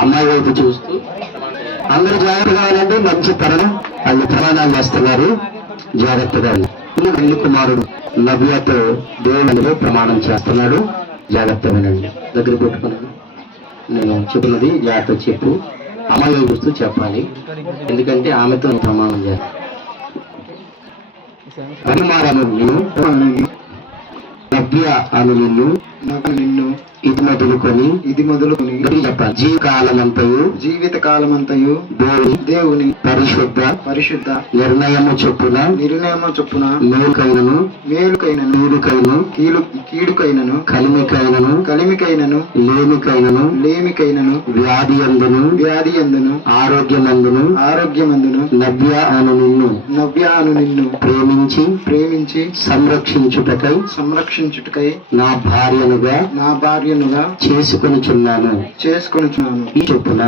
అమ్మాయి వైపు చూస్తూ అందరూ జాగ్రత్తగా కావాలంటే మంచి తరుణం వాళ్ళు ప్రమాణాలు చేస్తున్నారు. జాగ్రత్తగా పెళ్లి కుమారుడు నవ్యతో దేవుడిలో ప్రమాణం చేస్తున్నాడు. జాగ్రత్తగా వినండి. దగ్గర పెట్టుకున్నాను. నేను చెప్పున్నది జాగ్రత్త చెప్పు. అమ్మాయి వైపు చూస్తూ చెప్పాలి, ఎందుకంటే ఆమెతో ప్రమాణం చేయాలి. అభిమానము నవ్య అను నిన్ను ఇది మొదలుకొని చెప్పాలి. జీవిత కాలమంతయు దేవుని పరిశుద్ధ నిర్ణయము చొప్పున మేలుకైనను కీడుకైనను కలిమికైనను లేమికైనను వ్యాధి అందును ఆరోగ్యమందును నవ్య అను నిన్ను ప్రేమించి సంరక్షించుటకై నా భార్యనుగా చేసుకొనుచున్నాను. ఈ చొప్పున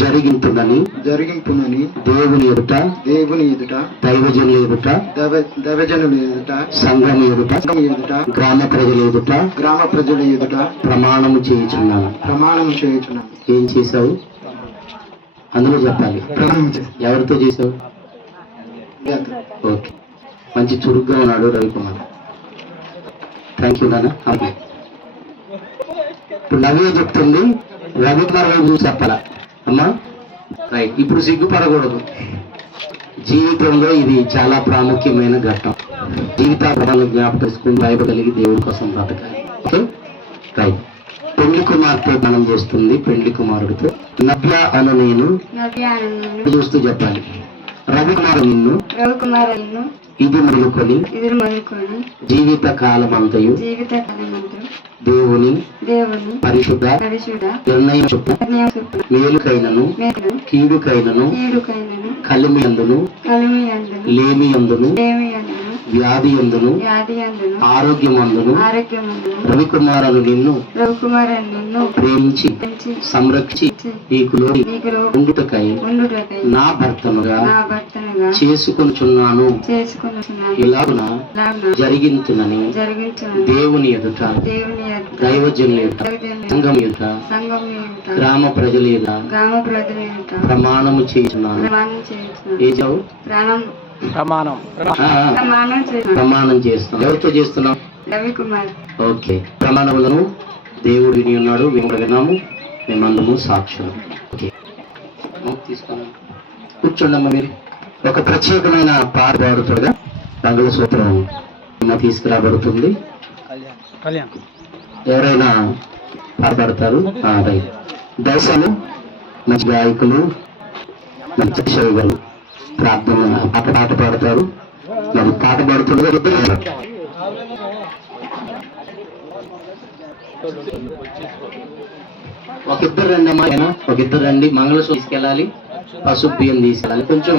జరిగింపునని దేవుని ఎదుట దైవజనుల ఎదుట సంఘం ఎదుట గ్రామ ప్రజల ఎదుట ప్రమాణము చేయుచున్నాను. ఏం చేశావు అందులో చెప్పాలి. ఎవరితో చేశావు? ఓకే, మంచి చురుగ్గా ఉన్నాడు రవికుమార్. థ్యాంక్ యూ నాన్న. ఇప్పుడు నవ్య చెప్తుంది, రవికుమార్ వైపు చెప్పాలా అమ్మా? రైట్. ఇప్పుడు సిగ్గుపడకూడదు. జీవితంలో ఇది చాలా ప్రాముఖ్యమైన ఘట్టం. జీవితాలను జ్ఞాపకం చేసుకుని రాయబగలిగి దేవుడి కోసం బ్రతకాలి. Okay, right. పెళ్లి కుమార్తె మనం చేస్తుంది. పెళ్లి కుమారుడితో నవ్య అను నేను చూస్తూ చెప్పాలి. రవికుమారు నిన్ను ఇది మొదలుకొని జీవిత కాలమంతయు దేవుని పరిశుద్ధ నిర్ణయం చొప్పున మేలుకైనను కీడుకైనను కలిమి అందును లేమి అందును వ్యాధి అందును ఆరోగ్యమందును రవికుమారుడు నిన్ను ప్రేమించి సంరక్షించి నీకు ఉండుటకై నా భర్తనుగా చేసుకొనుచున్నాను. ఇలాగున జరిగించునని దేవుని ఎదుట దైవజనుల ఎదుట సంఘం ఎదుట గ్రామ ప్రజల ఎదుట ప్రమాణము చేయుచున్నాను. ఏజావు ప్రమాణం చేస్తున్నాం. ఎవరితో చేస్తున్నాం? ఓకే. ప్రమాణములను దేవుడు విని ఉన్నాడు, మేము విన్నాము, మేమందము సాక్షులు. ఓకే, తీసుకున్నాం. కూర్చోండమ్మా. మీరు ఒక ప్రత్యేకమైన పాట పాడుతుండగా మంగళసూత్రం తీసుకురాబడుతుంది. ఎవరైనా పాట పాడతారు? దర్శను మంచి గాయకులు, మంచి గారు ప్రార్థన పాట పాడతారు. మరి పాట పాడుతుండగా ఒకిద్దరు రండి అమ్మా. ఒకిద్దరు రండి. మంగళసూత్రం తీసుకెళ్ళాలి, పసుపు బియ్యం తీసుకెళ్ళాలి. కొంచెం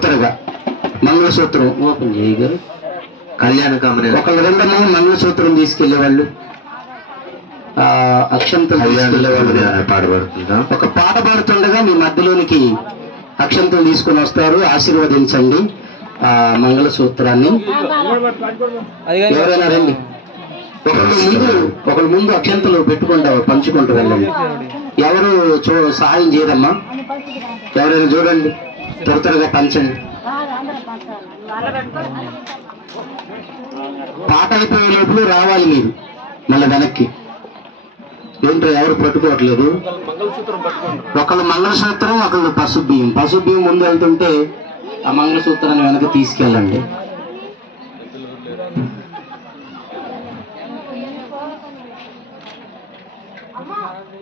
త్వరగా మంగళసూత్రం ఓపెన్ చేయగారు. కళ్యాణ కామరే ఒకళ్ళు రెండమ్మా మంగళసూత్రం తీసుకెళ్లేవాళ్ళు, అక్షంతలు తీసుకెళ్లేవాళ్ళు పాడబడుతుందా? ఒక పాట పాడుతుండగా మీ మధ్యలోనికి అక్షంతలు తీసుకుని వస్తారు. ఆశీర్వదించండి ఆ మంగళసూత్రాన్ని. ఎవరైనా రండి. ఒకళ్ళు ముందు అక్షంతలు పంచుకుంటూ వెళ్ళండి. ఎవరు సహాయం చేయరమ్మా? ఎవరైనా చూడండి, త్వరగా పంచండి. పాట అయిపోయే లోపల రావాలి మీరు మళ్ళీ వెనక్కి. ఏంటో ఎవరు పట్టుకోవట్లేదు. ఒకళ్ళు మంగళసూత్రం, ఒకళ్ళు పసుపు బియ్యం ముందు వెళ్తుంటే ఆ మంగళసూత్రాన్ని వెనక తీసుకెళ్ళండి.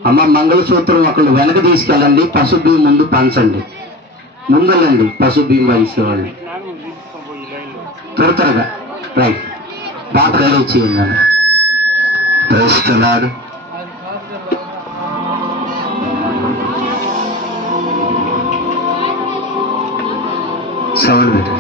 అమ్మ మంగళసూత్రం ఒకళ్ళు వెనక తీసుకెళ్ళండి, పసుపు బియ్యం ముందు పంచండి. ముందెళ్ళండి పసుపు బియ్యం పంచేవాళ్ళు త్వరగా. రైట్. పాట రెడీ చేయండి. వేస్తున్నాడు. సౌండ్ పెట్టండి.